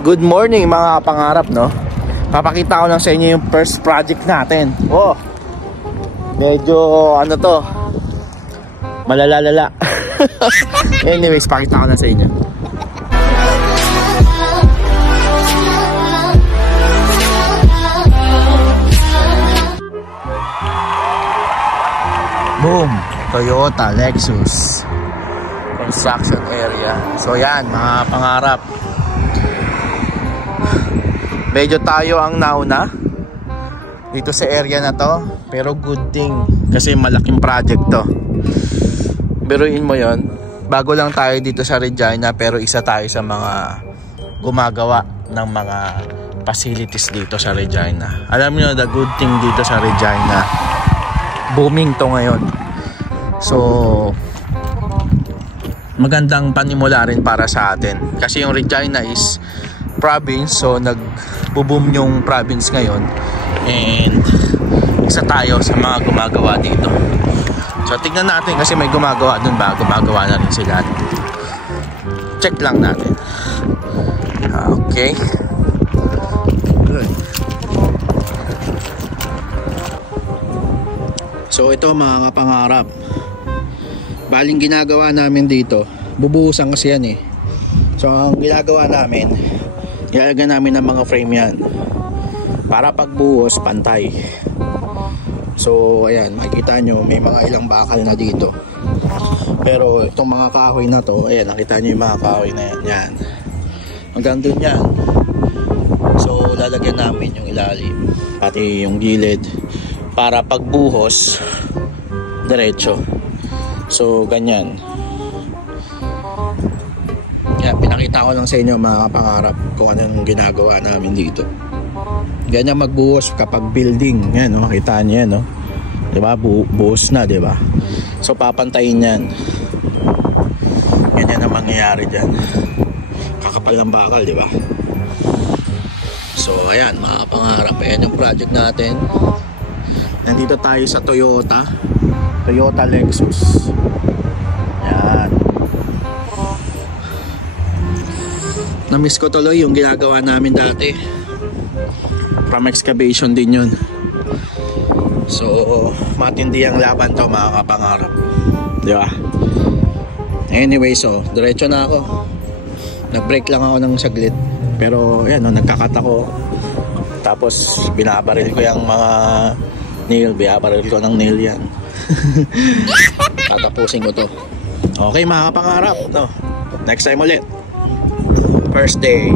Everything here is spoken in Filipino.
Good morning mga kapangarap, no? Papakita ko lang sa inyo yung first project natin. Oh, medyo ano to, malalalala. Anyways, pakita ko lang sa inyo. Boom! Toyota Lexus construction area. So yan mga pangarap, medyo tayo ang nauna dito sa area na to, pero good thing kasi malaking project to. Biruin mo yon, bago lang tayo dito sa Regina, pero isa tayo sa mga gumagawa ng mga facilities dito sa Regina. Alam niyo, the good thing dito sa Regina, booming to ngayon. So magandang panimula rin para sa atin kasi yung Regina is province, so nagbo-boom yung province ngayon and isa tayo sa mga gumagawa dito. So tignan natin kasi may gumagawa dun ba, gumagawa na rin sila. Check lang natin. Okay. So ito mga kapangarap, baling ginagawa namin dito, bubuhusan kasi yan eh. So ang ginagawa namin, ilalagyan namin ng mga frame yan para pagbuhos pantay. So ayan, makikita nyo may mga ilang bakal na dito, pero itong mga kahoy na to, ayan, nakita nyo yung mga kahoy na yan, yan. Hanggang dun yan. So lalagyan namin yung ilalim pati yung gilid para pagbuhos diretso. So ganyan. Yan, pinakita ko lang sa inyo mga kapangarap kung anong ginagawa namin dito. Ganyan magbuhos kapag building. Yan, no? Makita niyo yan, no? Diba? Buhos na, diba? So papantayin yan. Ganyan ang mangyayari dyan. Kakapal ng bakal, diba? So ayan mga kapangarap, ayan yung project natin. Nandito tayo sa Toyota Lexus. Yan. Na-miss ko tuloy yung ginagawa namin dati. From excavation din yun. So matindi ang laban to mga kapangarap, di ba? Anyway, so diretso na ako. Nag-break lang ako ng saglit, pero yan, no, nagkakat ako. Tapos binabaril ko yung mga nail, binabaril ko ng nail yan. Tatapusin ko to. Okay mga kapangarap, no? Next time ulit. First day.